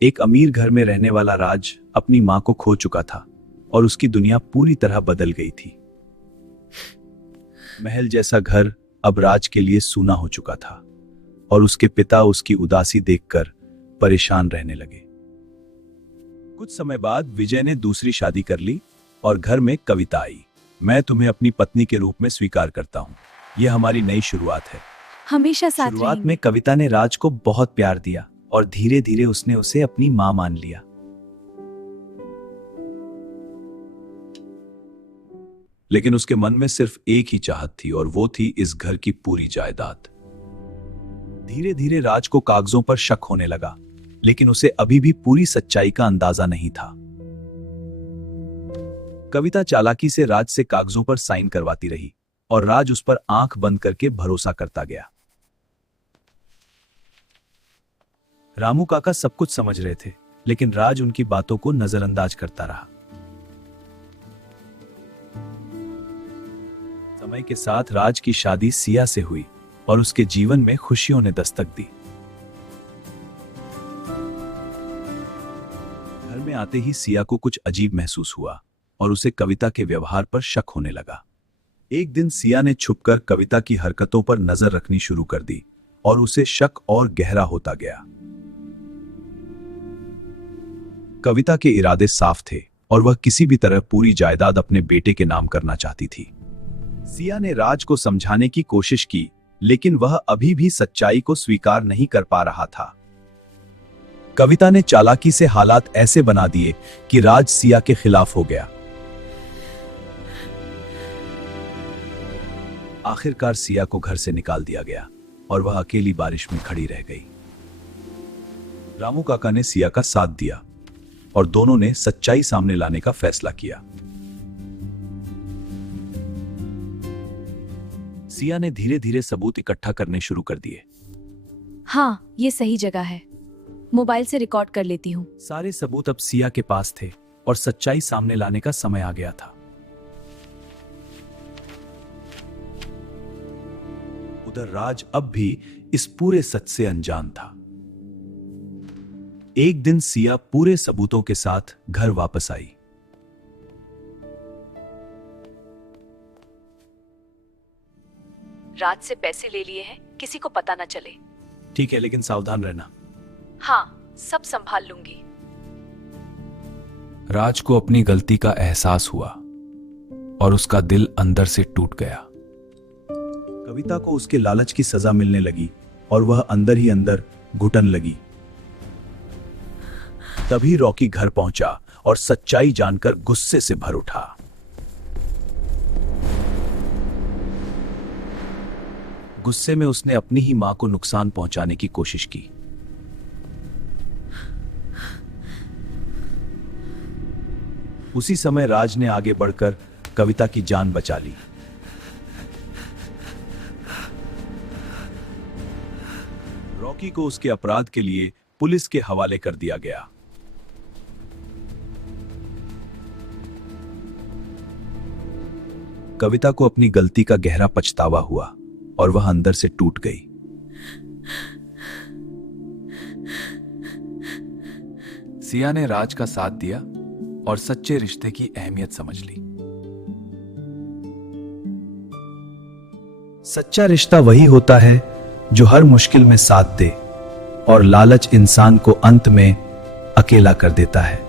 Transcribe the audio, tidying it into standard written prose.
एक अमीर घर में रहने वाला राज अपनी मां को खो चुका था और उसकी दुनिया पूरी तरह बदल गई थी। महल जैसा घर अब राज के लिए सूना हो चुका था और उसके पिता उसकी उदासी देखकर परेशान रहने लगे। कुछ समय बाद विजय ने दूसरी शादी कर ली और घर में कविता आई। मैं तुम्हें अपनी पत्नी के रूप में स्वीकार करता हूँ। यह हमारी नई शुरुआत है। हमेशा साथ शुरुआत रहेंगे। में कविता ने राज को बहुत प्यार दिया और धीरे धीरे उसने उसे अपनी मां मान लिया। लेकिन उसके मन में सिर्फ एक ही चाहत थी और वो थी इस घर की पूरी जायदाद। धीरे धीरे राज को कागजों पर शक होने लगा, लेकिन उसे अभी भी पूरी सच्चाई का अंदाजा नहीं था। कविता चालाकी से राज से कागजों पर साइन करवाती रही और राज उस पर आंख बंद करके भरोसा करता गया। रामू काका सब कुछ समझ रहे थे, लेकिन राज उनकी बातों को नजरअंदाज करता रहा। समय के साथ राज की शादी सिया से हुई और उसके जीवन में खुशियों ने दस्तक दी। घर में आते ही सिया को कुछ अजीब महसूस हुआ और उसे कविता के व्यवहार पर शक होने लगा। एक दिन सिया ने छुपकर कविता की हरकतों पर नजर रखनी शुरू कर दी और उसे शक और गहरा होता गया। कविता के इरादे साफ थे और वह किसी भी तरह पूरी जायदाद अपने बेटे के नाम करना चाहती थी। सिया ने राज को समझाने की कोशिश की, लेकिन वह अभी भी सच्चाई को स्वीकार नहीं कर पा रहा था। कविता ने चालाकी से हालात ऐसे बना दिए कि राज सिया के खिलाफ हो गया। आखिरकार सिया को घर से निकाल दिया गया और वह अकेली बारिश में खड़ी रह गई। रामू काका ने सिया का साथ दिया और दोनों ने सच्चाई सामने लाने का फैसला किया। सिया ने धीरे धीरे सबूत इकट्ठा करने शुरू कर दिए। हाँ, ये सही जगह है। मोबाइल से रिकॉर्ड कर लेती हूँ। सारे सबूत अब सिया के पास थे और सच्चाई सामने लाने का समय आ गया था। उधर राज अब भी इस पूरे सच से अनजान था। एक दिन सिया पूरे सबूतों के साथ घर वापस आई। रात से पैसे ले लिए हैं, किसी को पता ना चले। ठीक है, लेकिन सावधान रहना। हाँ, सब संभाल लूंगी। राज को अपनी गलती का एहसास हुआ और उसका दिल अंदर से टूट गया। कविता को उसके लालच की सजा मिलने लगी और वह अंदर ही अंदर घुटन लगी। तभी रॉकी घर पहुंचा और सच्चाई जानकर गुस्से से भर उठा। गुस्से में उसने अपनी ही मां को नुकसान पहुंचाने की कोशिश की। उसी समय राज ने आगे बढ़कर कविता की जान बचा ली। रॉकी को उसके अपराध के लिए पुलिस के हवाले कर दिया गया। कविता को अपनी गलती का गहरा पछतावा हुआ और वह अंदर से टूट गई। सिया ने राज का साथ दिया और सच्चे रिश्ते की अहमियत समझ ली। सच्चा रिश्ता वही होता है जो हर मुश्किल में साथ दे और लालच इंसान को अंत में अकेला कर देता है।